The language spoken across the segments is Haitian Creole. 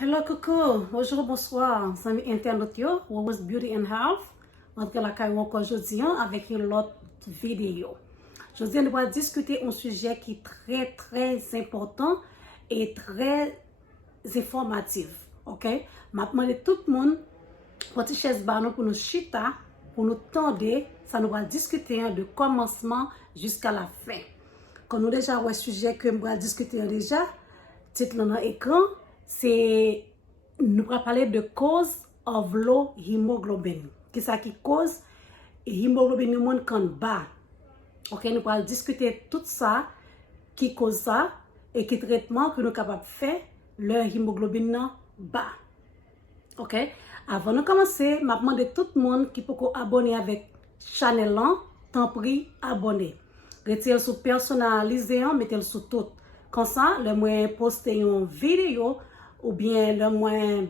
Hello coucou, bonjour, bonsoir, amis internautes yo, Women's Beauty and Health. Entre la caille encore aujourd'hui avec une autre vidéo. Aujourd'hui, on va discuter un sujet qui est très important et très informatif. Ok? Maintenant, tout le monde, pour une chaise pour nous chita, pour nous tendre, ça nous va discuter de commencement jusqu'à la fin. Quand nous déjà un sujet que nous va discuter déjà, titre dans l'écran, c'est nous allons parler de cause of low hemoglobin. Qu'est-ce qui cause hémoglobine du monde quand bas. Ok, nous allons discuter tout ça qui cause ça et qui traitement que nous sommes capables de faire leur hémoglobine bas. Ok, avant de commencer, je demande à tout le monde qui peut abonner avec channel là, tant pis abonner. Retirez sur personnalisé, mettez-le sur tout. Comme ça, le moins poster une vidéo ou bien le moins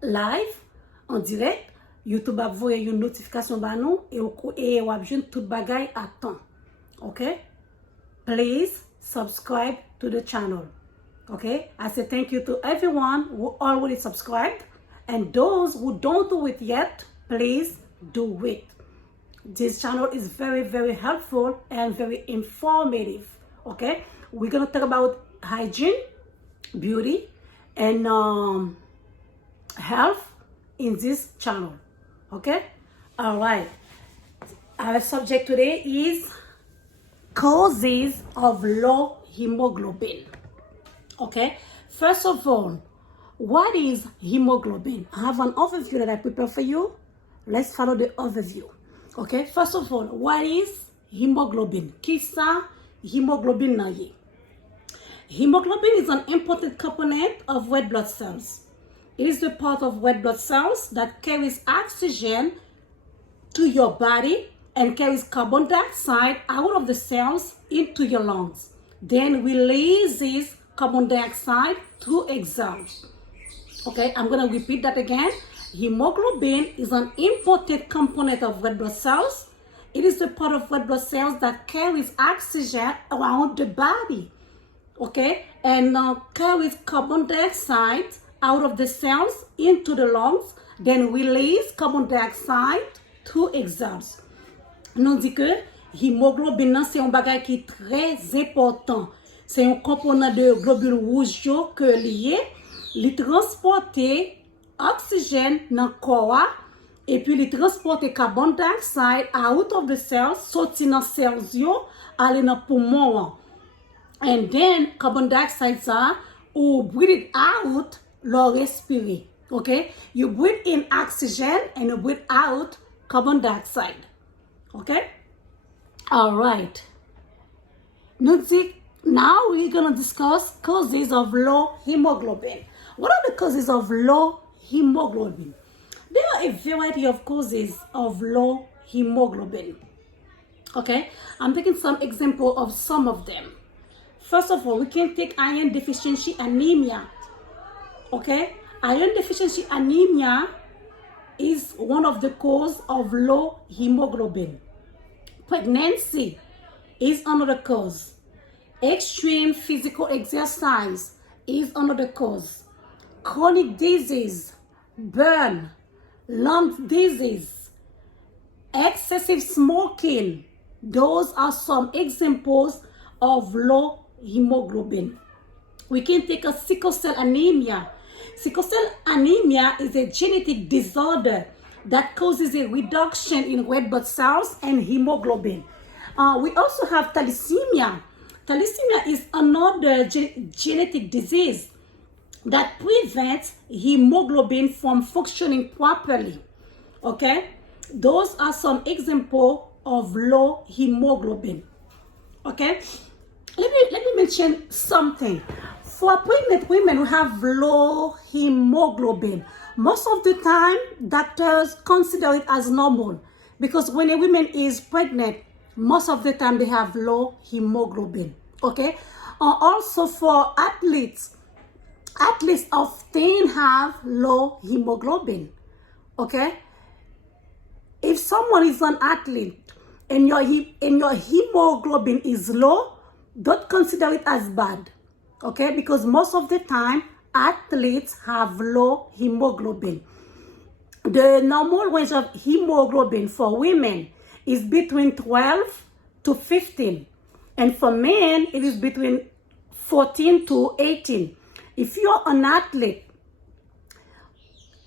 live en direct, YouTube va vous une notification par nous et vous avez tout bagay à temps. Okay? Please subscribe to the channel. Okay? I say thank you to everyone who already subscribed and those who don't do it yet, please do it. This channel is very helpful and very informative. Okay? We're gonna talk about hygiene, beauty, and health in this channel. Okay? All right. Our subject today is causes of low hemoglobin. Okay? First of all, what is hemoglobin? I have an overview that I prepared for you. Let's follow the overview. Okay? First of all, what is hemoglobin? Kisa hemoglobin na ye? Hemoglobin is an important component of red blood cells. It is the part of red blood cells that carries oxygen to your body and carries carbon dioxide out of the cells into your lungs. Then releases carbon dioxide through exhales. Okay, I'm going to repeat that again. Hemoglobin is an important component of red blood cells. It is the part of red blood cells that carries oxygen around the body. Okay, and carries carbon dioxide out of the cells into the lungs, then release carbon dioxide through exhales. Nous dit que hémoglobine c'est un bagage qui est très important. C'est un composant de globules rouges que lié, li transporter oxygène dans le corps et puis li transporter carbon dioxide out of the cells, sorti dans cells yo, aller dans poumon. And then carbon dioxide ou breathe it out, l'on respire. Okay? You breathe in oxygen and you breathe out carbon dioxide. Okay? All right. Now we're going to discuss causes of low hemoglobin. What are the causes of low hemoglobin? There are a variety of causes of low hemoglobin. Okay? I'm taking some example of some of them. First of all, we can take iron deficiency anemia. Okay? Iron deficiency anemia is one of the causes of low hemoglobin. Pregnancy is another cause. Extreme physical exercise is another cause. Chronic disease, burn, lung disease, excessive smoking. Those are some examples of low hemoglobin. We can take a sickle cell anemia. Sickle cell anemia is a genetic disorder that causes a reduction in red blood cells and hemoglobin. We also have thalassemia. Thalassemia is another genetic disease that prevents hemoglobin from functioning properly. Okay? Those are some examples of low hemoglobin. Okay? Let me mention something. For pregnant women who have low hemoglobin, most of the time doctors consider it as normal because when a woman is pregnant, most of the time they have low hemoglobin. Okay? Also for athletes often have low hemoglobin. Okay? If someone is an athlete and your hemoglobin is low, don't consider it as bad. Okay? Because most of the time athletes have low hemoglobin. The normal range of hemoglobin for women is between 12 to 15. And for men, it is between 14 to 18. If you're an athlete,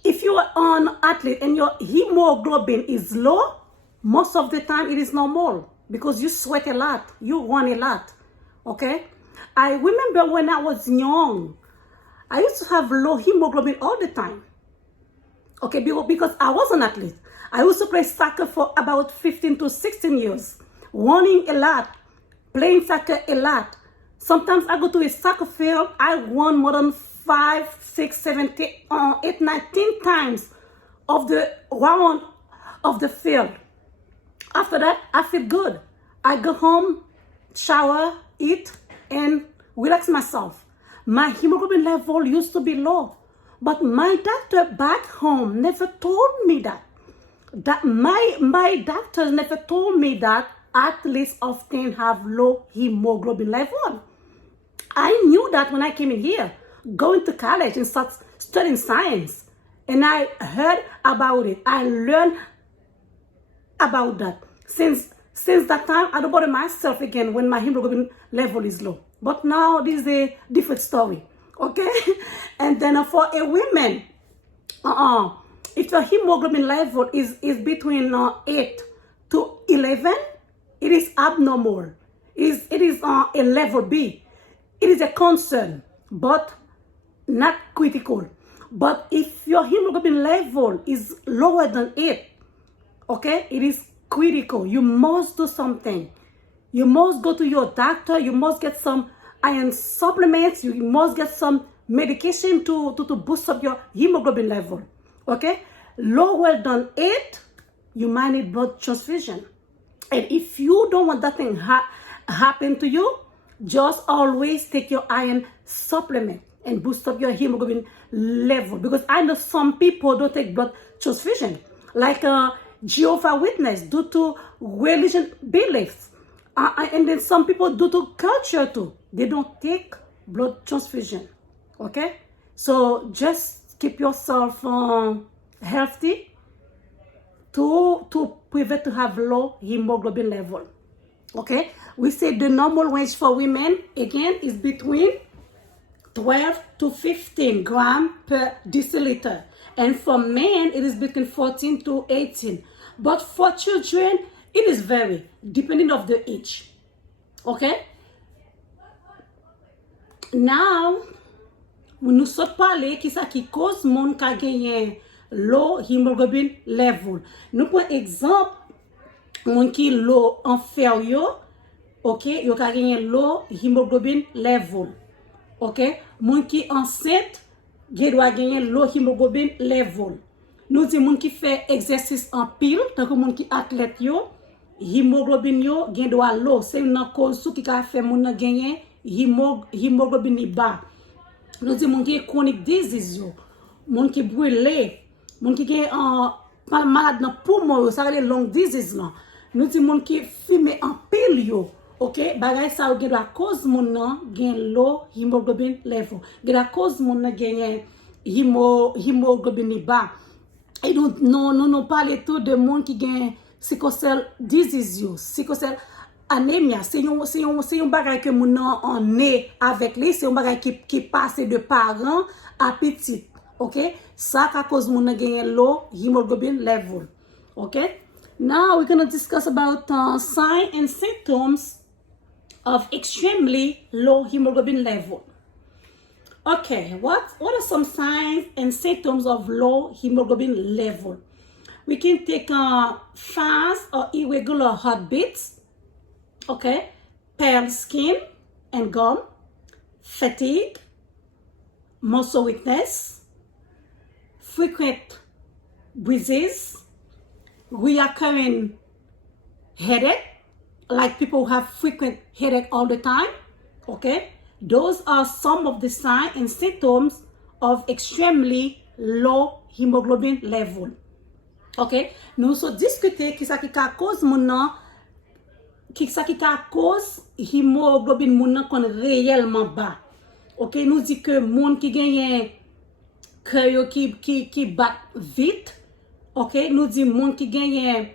and your hemoglobin is low, most of the time it is normal because you sweat a lot, you run a lot, okay? I remember when I was young, I used to have low hemoglobin all the time, okay, because I was an athlete. I used to play soccer for about 15 to 16 years, running a lot, playing soccer a lot. Sometimes I go to a soccer field, I run more than 5, 6, 7, 8, 9, 10 times of the round of the field. After that, I feel good. I go home, shower, eat, and relax myself. My hemoglobin level used to be low, but my doctor back home never told me that. My doctor never told me that athletes often have low hemoglobin level. I knew that when I came in here, going to college and start studying science. And I heard about it. I learned about that. Since that time, I don't bother myself again when my hemoglobin level is low. But now this is a different story, okay? And then for a woman, if your hemoglobin level is between 8 to 11, it is abnormal. It is a level B. It is a concern, but not critical. But if your hemoglobin level is lower than 8, okay, it is critical. You must do something. You must go to your doctor. You must get some iron supplements. You must get some medication to boost up your hemoglobin level, okay? Lower than 8, you might need blood transfusion. And if you don't want that thing happen to you, just always take your iron supplement and boost up your hemoglobin level. Because I know some people don't take blood transfusion, like Jehovah's Witness, due to religion beliefs. And then some people due to culture too. They don't take blood transfusion, okay? So just keep yourself healthy to prevent to have low hemoglobin level, okay? We say the normal range for women, again, is between 12 to 15 grams per deciliter. And for men, it is between 14 to 18. But for children, it is vary, depending of the age, okay? Now, nous sommes parlé qui ça qui cause moun ka genyen low hemoglobin level. Nous prenons exemple, moun ki low inférieur, ok, yo ka genyen low hemoglobin level, ok? Moun ki enceinte, gen doit genyen low hemoglobin level. Nous dit moun ki fait exercice en pile, tant que moun ki athlète yo, hemoglobin yo gen doit low. C'est une cause sou ki ka fait moun nan genyen hemoglobin ni bas. Nous dit moun ki chronic disease yo, moun ki brûlé, moun ki gen malade nan poumon yo, ça le long disease là. Nous dit moun ki fume en pile yo, ok, bagay sa ou gen doit cause moun nan gen low hemoglobin level. Gen doit cause moun nan genyen hemoglobin ni bas. Et nous parlons tout de monde qui gagne sickle cell disease, sickle cell anemia. C'est un bagage que mon on est avec lui, c'est un bagage qui passe de parents à petit, ok? Ça qui cause mon gagne low hemoglobin level, ok? Now we're gonna discuss about signs and symptoms of extremely low hemoglobin level. Okay, what are some signs and symptoms of low hemoglobin level? We can take fast or irregular heartbeats, okay, pale skin and gum, fatigue, muscle weakness, frequent bruises, recurring headache, like people who have frequent headache all the time, okay? Those are some of the signs and symptoms of extremely low hemoglobin level. Ok? Nous allons discuter qui ça qui cause mon qui ça qui cause hemoglobin mon kon réellement bas. ok, nous dit que moun qui gagne cœur qui bat vite, ok, nous dit moun qui gagne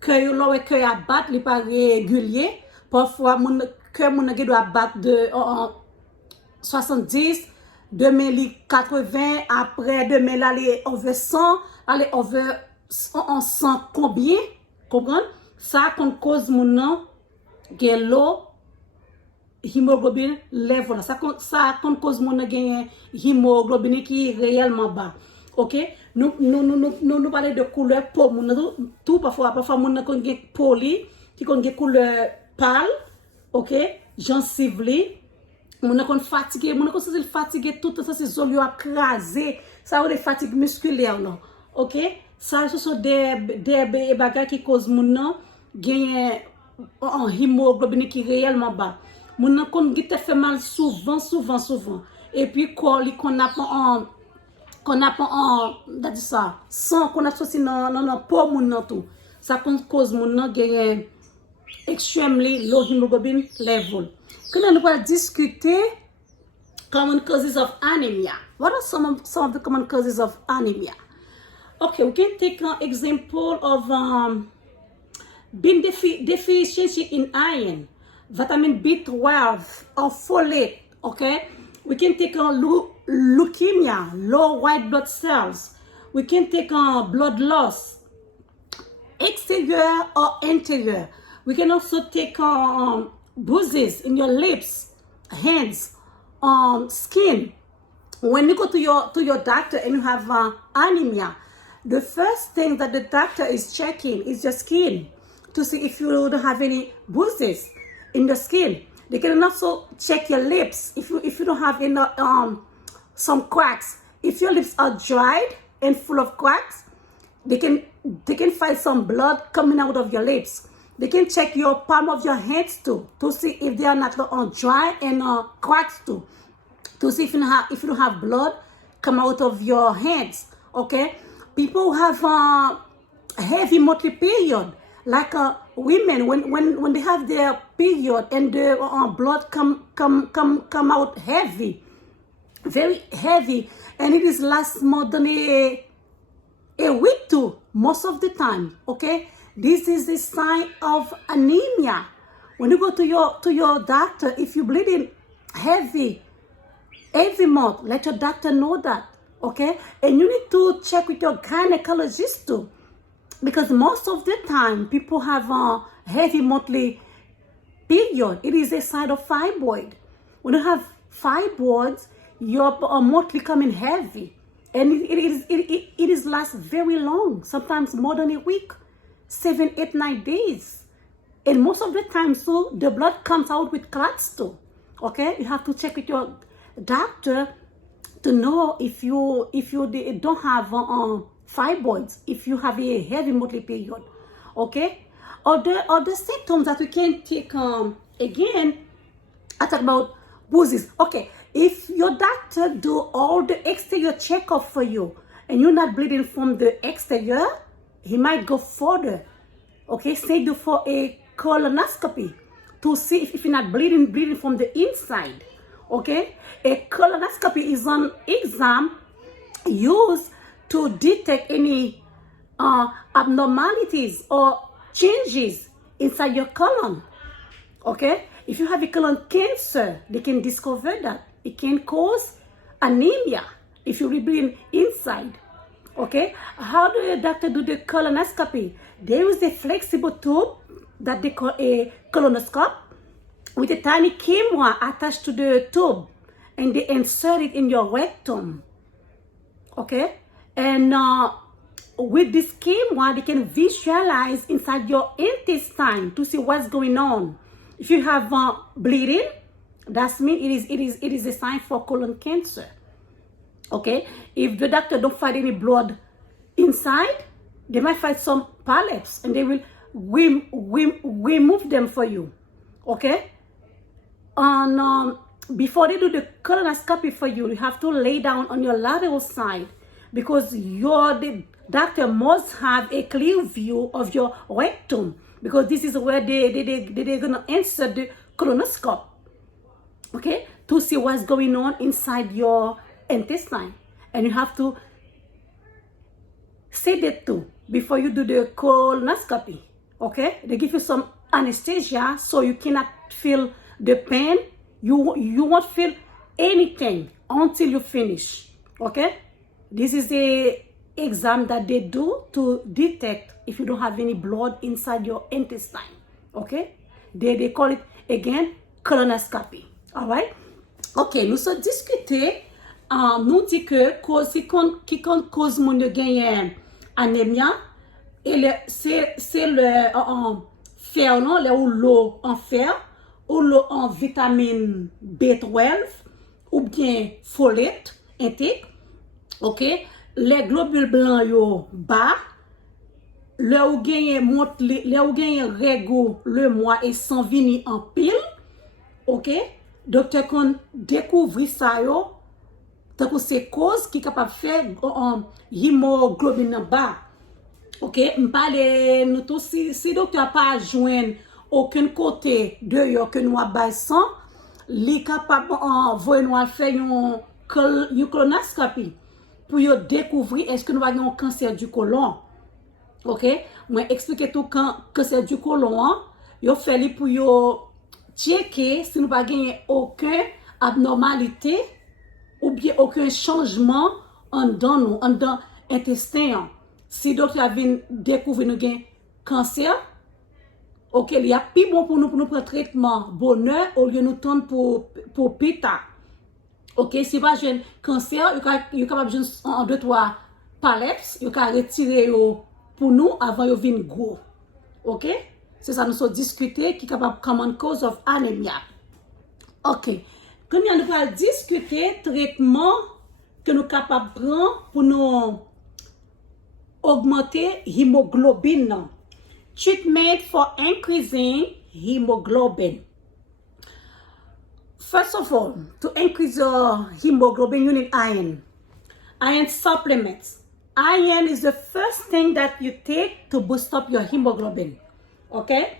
cœur là cœur à battre, il pas régulier, parfois moun cœur moun qui doit battre de 70, 2080, après 2000 aller over 100, aller over 100 combien, comprendre? Ça qu'on cause moun nan gen low hemoglobin level, ça qu'on cause moun nan gen hemoglobin qui réellement bas. OK, nous parler de couleur peau moun tout parfois moun nan kon gen peau li qui kon gen couleur pâle, OK, gencive li moun kon fatigué, moun kon se fatigué tout ça c'est zone yo a crasé, ça ou des fatigue musculaire non. OK, ça ce sont des bagages qui cause moun nan gen un hémoglobine qui réellement bas. Moun nan kon gite fait mal souvent et puis qu'on a pas en ça sans qu'on a aussi non pour moun nan tout ça cause moun nan gen extremely low hemoglobin level. Quand on va discuter common causes of anemia, what are some of the common causes of anemia? Okay, we can take an example of being deficiency in iron, vitamin B12 or folate. Okay, we can take on leukemia, low white blood cells. We can take on blood loss, exterior or interior. We can also take on bruises in your lips, hands, skin. When you go to your doctor and you have anemia, the first thing that the doctor is checking is your skin to see if you don't have any bruises in the skin. They can also check your lips if you don't have any some cracks. If your lips are dried and full of cracks, they can find some blood coming out of your lips. They can check your palm of your hands too to see if they are not dry and cracks too, to see if you don't have blood come out of your hands. Okay, people who have heavy monthly period, like women when they have their period and the blood come out heavy, very heavy, and it is last more than a week too, most of the time. Okay, this is the sign of anemia. When you go to your doctor, if you're bleeding heavy every month, let your doctor know that. Okay, and you need to check with your gynecologist too, because most of the time people have a heavy monthly period. It is a sign of fibroid. When you have fibroids, your monthly coming heavy, and it is last very long, sometimes more than a week, 7, 8, 9 days, and most of the time, so the blood comes out with clots too. Okay, you have to check with your doctor to know if you don't have fibroids, if you have a heavy monthly period. Okay, other symptoms that we can take again, I talk about bruises. Okay, if your doctor do all the exterior checkup for you and you're not bleeding from the exterior, he might go further. Okay, say do for a colonoscopy to see if you're not bleeding from the inside. Okay, a colonoscopy is an exam used to detect any abnormalities or changes inside your colon. Okay, if you have a colon cancer, they can discover that it can cause anemia if you're bleeding inside. Okay, how do the doctor do the colonoscopy? They use a flexible tube that they call a colonoscope with a tiny camera attached to the tube, and they insert it in your rectum. Okay, and with this camera, they can visualize inside your intestine to see what's going on. If you have bleeding, that means it is a sign for colon cancer. Okay, if the doctor don't find any blood inside, they might find some polyps, and they will remove them for you. Okay, and before they do the colonoscopy for you, you have to lay down on your lateral side, because the doctor must have a clear view of your rectum, because this is where they're gonna insert the colonoscope. Okay, to see what's going on inside your intestine. And you have to sedate too before you do the colonoscopy. Okay, they give you some anesthesia so you cannot feel the pain. You won't feel anything until you finish. Okay, this is the exam that they do to detect if you don't have any blood inside your intestine. Okay, they call it again colonoscopy. All right. Ok, nous sommes discuté, nous dit que cause qui cause mon gain anémia et c'est le fer non, l'eau en fer ou l'eau en vitamine B12 ou bien folate intake. Ok, les globules blancs yo bas, le ou gagne règle le mois et sans vini en pile. Ok, docteur kon découvrir ça yo, tant que c'est cause qui capable faire hémoglobine en bas. Ok, m'parle nous tous si docteur pas joindre aucun côté de yo que nous a bas sang, li capable envoyer nous faire une colonoscopie pour yo découvrir est-ce que nous avons un cancer du côlon. Ok, moi expliquer tout cancer du côlon, yo fait li pour yo checker si nous pas gagner aucune abnormalité ou bien aucun changement en dans intestin. Si docteur vient découvrir nous gain cancer, ok, il y a plus bon pour nous prendre traitement bonheur au lieu de nous tendre pour pita. Ok, si pas jeune cancer, il capable de en 2-3 palettes, il can retirer pour nous avant de venir gros. Ok? C'est ça nous sommes discuté qui est capable common cause of anemia. Ok. Quand nous allons discuter traitement que nous capable prendre pour nous augmenter hémoglobine. Treatment for increasing hemoglobin. First of all, to increase your hemoglobin, you need iron. Iron supplements. Iron is the first thing that you take to boost up your hemoglobin. Okay?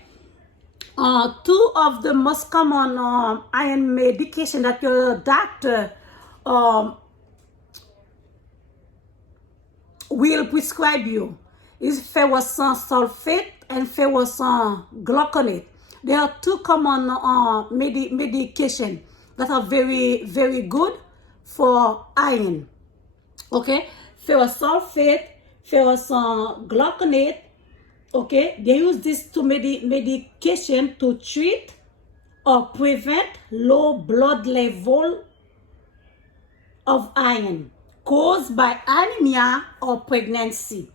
Two of the most common iron medication that your doctor will prescribe you is ferrous sulfate and ferrous gluconate. There are two common medication that are very, very good for iron. Okay? Ferrous sulfate, ferrous gluconate. Okay, they use this to medication to treat or prevent low blood level of iron caused by anemia or pregnancy.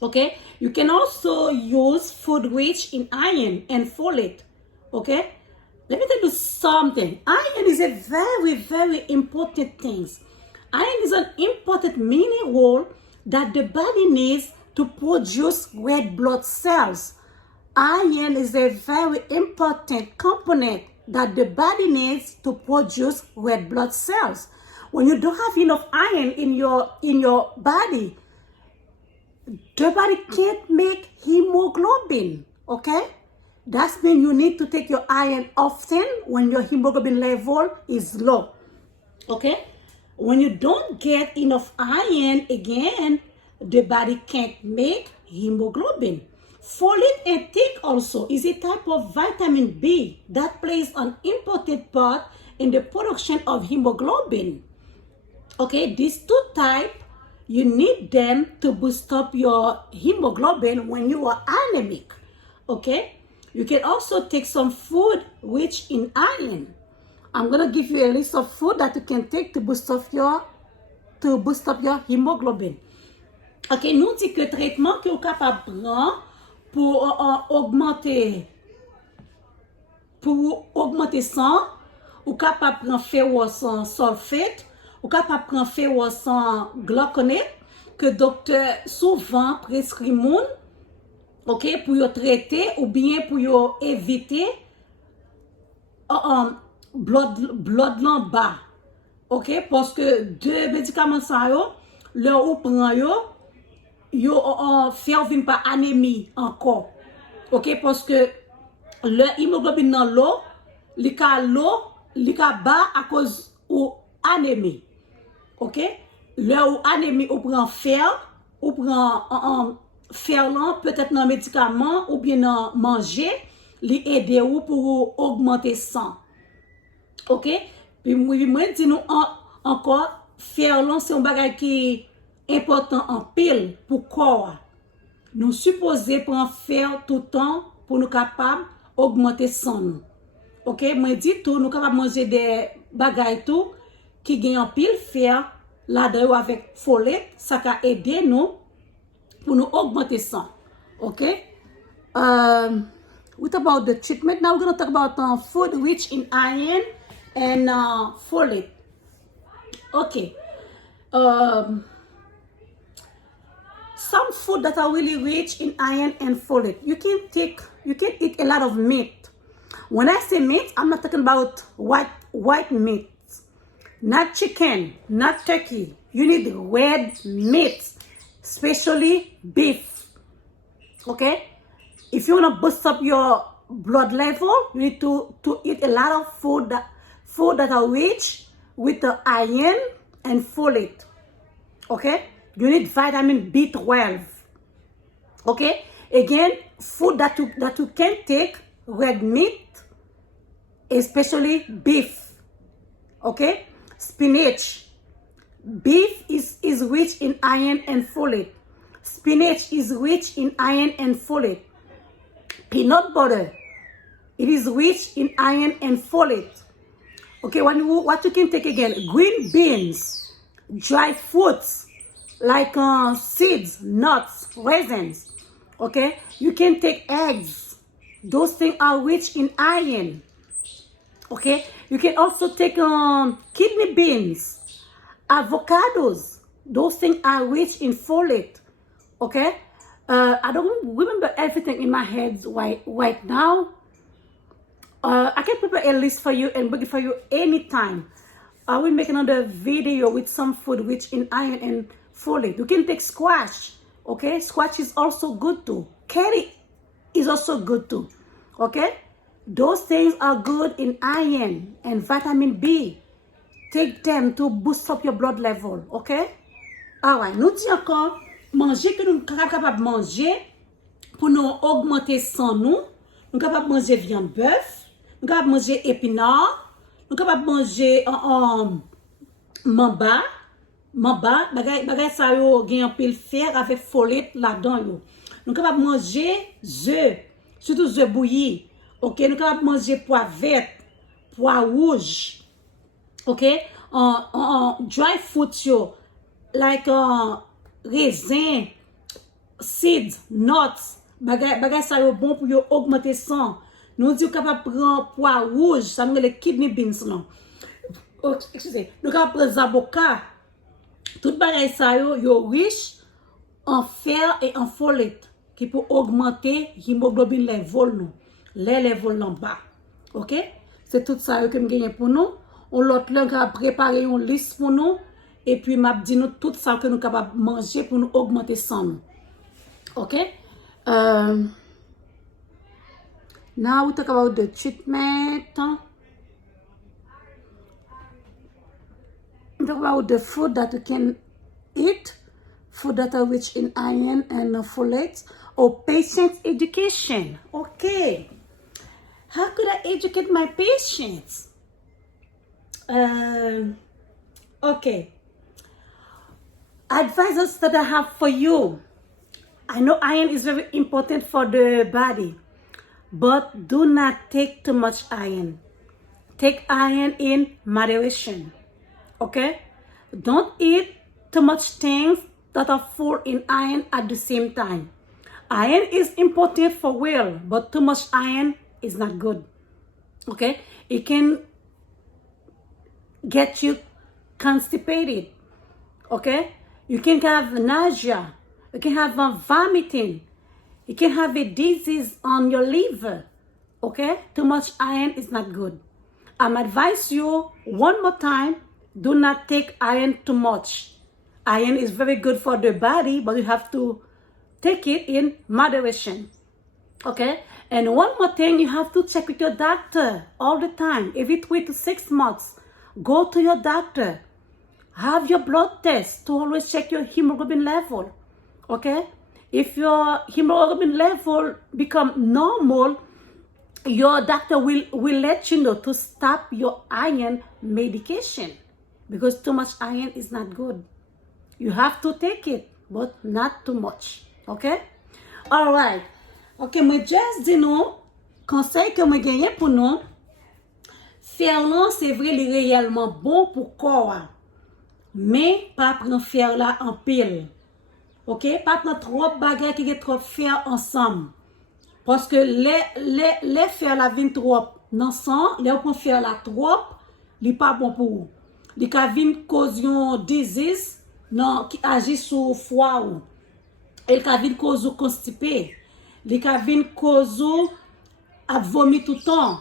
Okay, you can also use food rich in iron and folate. Okay, let me tell you something. Iron is a very, very important thing. Iron is an important mineral that the body needs to produce red blood cells. Iron is a very important component that the body needs to produce red blood cells. When you don't have enough iron in your body, the body can't make hemoglobin. Okay, that means you need to take your iron often when your hemoglobin level is low. Okay, when you don't get enough iron again, the body can't make hemoglobin. Folate intake also is a type of vitamin B that plays an important part in the production of hemoglobin. Okay, these two types, you need them to boost up your hemoglobin when you are anemic. Okay, you can also take some food rich in iron. I'm gonna give you a list of food that you can take to boost up your hemoglobin. Ok, nous dit que traitement que vous êtes capable de prendre pour augmenter sang, vous êtes capable de prendre ferrous sulfate, vous êtes capable de prendre ferrous gluconate que docteur souvent prescrit moun, ok, pour traiter ou bien pour éviter blood bas. Ok, parce que deux médicaments ça yo, le ou prend yo fait vin pas anémie encore. OK, parce que le hémoglobine dans l'eau, li ka l'eau li ka bas à cause ou anémie. OK? Là où anémie ou prend fer, ou prend fer là, peut-être dans médicament ou bien dans manger, li aider ou pour augmenter sang. OK? Puis moi dis nous encore fer là c'est un bagage qui est important en pile pour corps. Nous supposons prendre fer tout le temps pour nous capables augmenter sang nous. OK, moi dis tout nous capable manger des bagages tout qui gagne en pile fer là-dedans avec folate, ça va aider nous pour nous augmenter sang. OK? We talk about the treatment. Now we're going to talk about food rich in iron and folate. Okay. Some food that are really rich in iron and folate. You can eat a lot of meat. When I say meat, I'm not talking about white meat. Not chicken, not turkey. You need red meat, especially beef. Okay? If you want to boost up your blood level, you need to eat a lot of food that are rich with the iron and folate. Okay? You need vitamin B12. Okay? Again, food that you can take, red meat, especially beef. Okay? Spinach. Beef is rich in iron and folate. Spinach is rich in iron and folate. Peanut butter, it is rich in iron and folate. Okay, what you can take again? Green beans, dry fruits like seeds, nuts, raisins. Okay, you can take eggs. Those things are rich in iron. Okay, you can also take kidney beans, avocados. Those things are rich in folate. Okay. I don't remember everything in my head right now. I can prepare a list for you and bring it for you anytime. I will make another video with some food rich in iron and folate. You can take squash. Okay, squash is also good too. Carrot is also good too. Okay, those things are good in iron and vitamin B. Take them to boost up your blood level. Okay. Alright, nous disons encore manger que nous sommes capables de manger pour nous augmenter sang nous. Nous sommes capables de manger viande bœuf, nous sommes capables de manger épinards, nous sommes capables de manger mamba, bagay ça yo gen un pile fer avec folate là-dedans yo. Nous sommes capables de manger œufs, surtout œufs bouillis. OK, nous sommes capables de manger poivette, pois rouge. OK, dry fruits yo like raisin, seeds, nuts, bagay ça yo bon pour yo augmenter sang. Nous dit capable prendre pois rouge, ça nous les kidney beans non. Excusez, nous capable prendre zaboka. Tout bagay ça yo riche en fer et en folate qui peut augmenter hemoglobin level nous. Les levels en bas. OK? C'est tout ça que me gagne pour nous. On l'autre là va préparer une liste pour nous. Et puis, m'a dit nous tout ça que nous sommes capables de manger pour nous augmenter sang. OK? Now we talk about the treatment. We talk about the food that you can eat, food that are rich in iron and folate, or patient education. Okay. How could I educate my patients? Okay. Advices that I have for you. I know iron is very important for the body, but do not take too much iron. Take iron in moderation. Okay? Don't eat too much things that are full in iron at the same time. Iron is important for will, but too much iron is not good. Okay? It can get you constipated. Okay? You can have nausea. You can have vomiting. You can have a disease on your liver. Okay? Too much iron is not good. I'm advise you one more time, do not take iron too much. Iron is very good for the body, but you have to take it in moderation. Okay? And one more thing, you have to check with your doctor all the time. Every 3 to 6 months, go to your doctor. Have your blood test to always check your hemoglobin level. Okay? If your hemoglobin level become normal, your doctor will let you know to stop your iron medication, because too much iron is not good. You have to take it, but not too much. Okay? All right. Ok, moi just dis nous, conseil que moi gagne pour nous, fer là, c'est vrai, il est réellement bon pour corps, mais pas prendre fer là en pile. Ok, pas prendre trop bagages qui est trop fer ensemble. Parce que les fer là viennent trop dans sang, les on fer là trop, il pas bon pour vous. Les ca vinn cause yon disease non qui agit sur foie ou. Et ca vinn cause constipé. Les ca vinn cause à vomir tout le temps.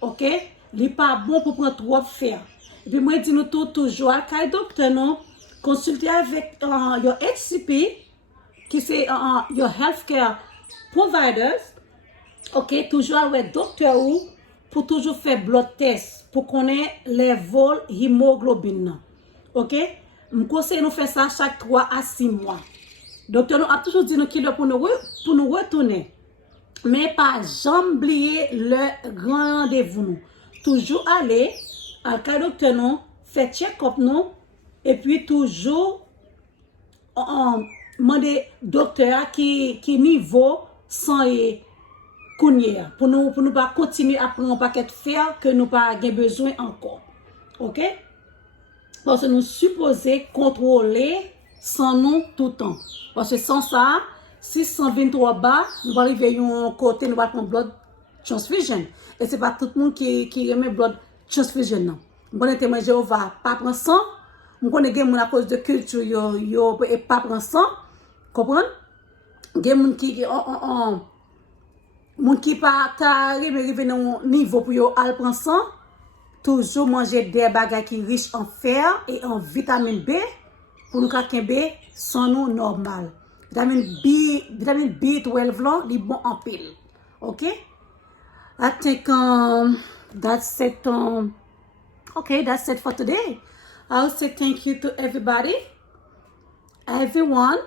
OK? Il pas bon pour prendre trop fer. Et puis moi dis nous toujours quand docteur non consulter avec your HCP qui c'est your healthcare providers. OK, toujours avec docteur ou pour toujours faire blood test pour connaître les vols hémoglobine. OK? Je conseille nous faire ça chaque 3 à 6 mois. Docteur nous a toujours dit qu'il pour nous retourner. Mais pas jamais oublier le rendez-vous nous. Toujours aller à la docteur nous, faire check-up nous et puis toujours demander docteur qui niveau sans pour nous pas continuer à prendre un paquet de fer que nous pas besoin encore. OK? Parce que nous supposons contrôler sans nous tout le temps. Parce que sans ça, 623 bas, nous allons arriver à un côté, nous allons prendre blood transfusion. Et ce n'est pas tout le monde qui remet blood transfusion. Non. Nous connaissons témoin Jéhovah, pas prendre sang. Nous connaissons des gens à cause de culture, yo pas prendre sang. Comprenez? Des gens qui pas arrivé à un niveau pour yo al prendre sang. Toujours manger des bagages qui riches en fer et en vitamine B pour nous B sans nous normal. Vitamine B12 là, il bon en pile. OK? I think that's it. Okay, that's it for today. I'll say thank you to everybody, everyone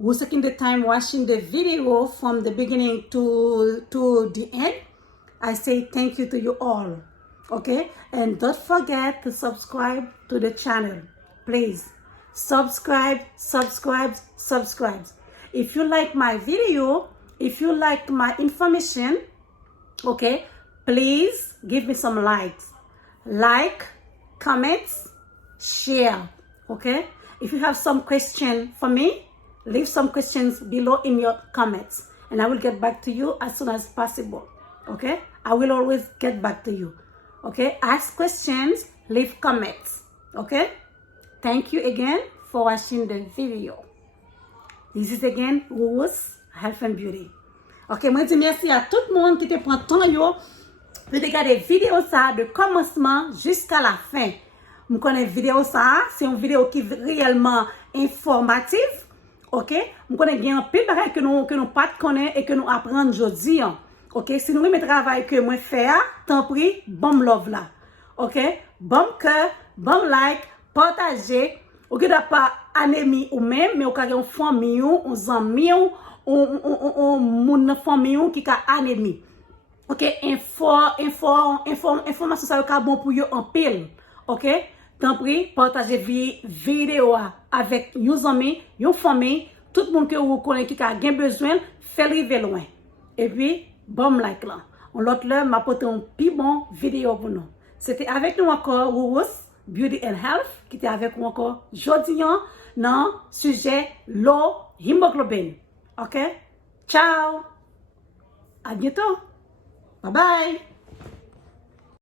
who's taking the time watching the video from the beginning to the end. I say thank you to you all. Okay, and don't forget to subscribe to the channel. Please subscribe. If you like my video, if you like my information, okay, please give me some likes. Like, comments, share. Okay, if you have some question for me, leave some questions below in your comments and I will get back to you as soon as possible. Okay, I will always get back to you. Okay, ask questions, leave comments. Okay, thank you again for watching the video. This is again Wu's Health and Beauty. Ok, moi dis merci à tout le monde qui te prend temps yo pour regarder vidéo ça de commencement jusqu'à la fin. Je connais vidéo ça, c'est une vidéo qui est réellement informative. Ok, je connais bien un peu de choses que nous pas connaître et que nous apprenons aujourd'hui. Ok, si nous aimons le travail que moi fais, tant pis, bon love là. Ok, bon cœur, bon like, partagez. Ok, n'a pas anémie ou même, mais au cas une famille ou un ami ou mon famille qui a anémie. Ok, information ça est bon pour vous en pile. Ok, tant pis, partagez vidéo avec vos amis, vos familles, tout le monde que vous connaissez qui a besoin, faites arriver loin. Et puis bon like là. On l'autre là m'a porté un plus bon vidéo pour nous. C'était avec nous encore Wu's Beauty and Health qui était avec nous encore aujourd'hui dans sujet low hemoglobin. OK? Ciao. À bientôt. Bye bye.